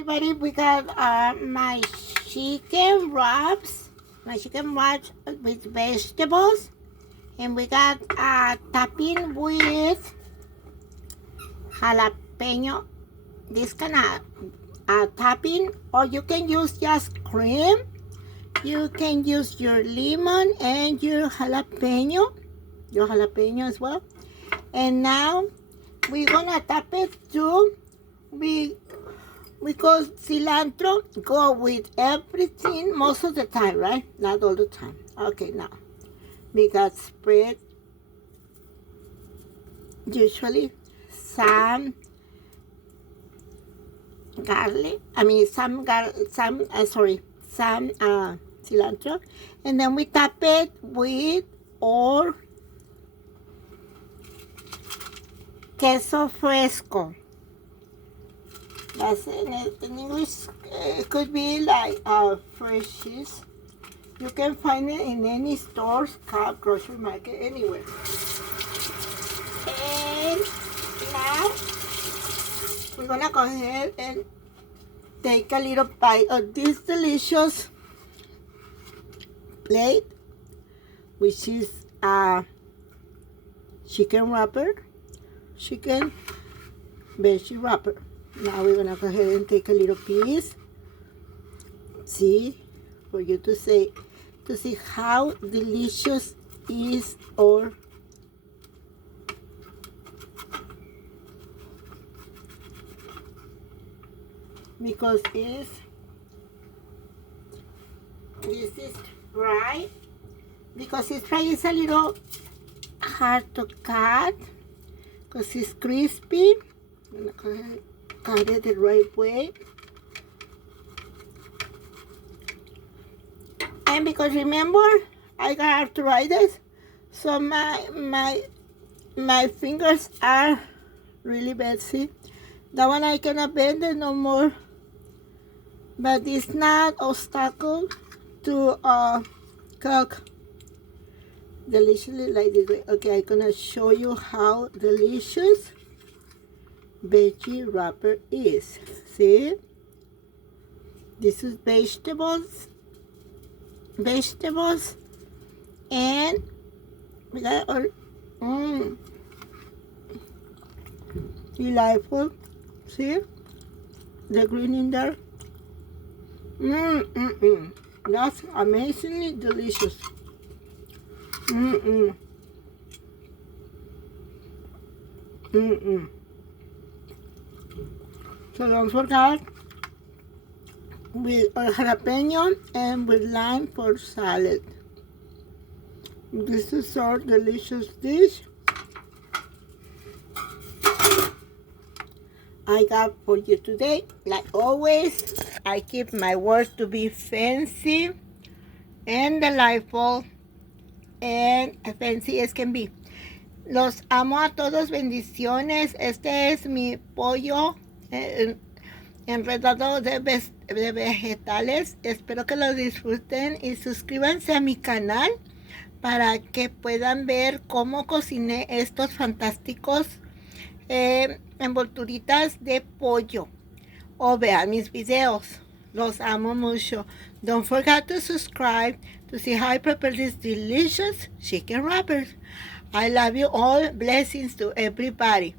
Everybody, we got my chicken wraps with vegetables, and we got topping with jalapeno. This kind of topping, or you can use just cream. You can use your lemon and your jalapeno as well. And now we're gonna tap it too. Because cilantro go with everything most of the time, right? Not all the time. Okay, now we got spread usually some garlic. Some cilantro, and then we tap it with or queso fresco. That's in English. It could be like fresh cheese. You can find it in any stores, grocery market, anywhere. And now we're gonna go ahead and take a little bite of this delicious plate, which is chicken veggie wrapper. Now we're gonna go ahead and take a little piece. See, for you to see how delicious is our because this is dry. Because it's dry, it's a little hard to cut because it's crispy. I'm gonna go ahead and cut it the right way. And because remember, I got arthritis, so my fingers are really bad. See, that one I cannot bend it no more. But it's not obstacle to cook deliciously like this way. Okay, I'm gonna show you how delicious veggie wrapper is. See, this is vegetables, and we got our delightful. See the green in there. That's amazingly delicious. So don't forget with jalapeno and with lime for salad. This is our delicious dish I got for you today. Like always, I keep my words to be fancy and delightful and fancy as can be. Los amo a todos, bendiciones. Este es mi pollo enredado de vegetales. Espero que lo disfruten y suscríbanse a mi canal para que puedan ver cómo cociné estos fantásticos envolturitas de pollo, o vean mis videos. Los amo mucho. Don't forget to subscribe to see how I prepare these delicious chicken wrappers. I love you all. Blessings to everybody.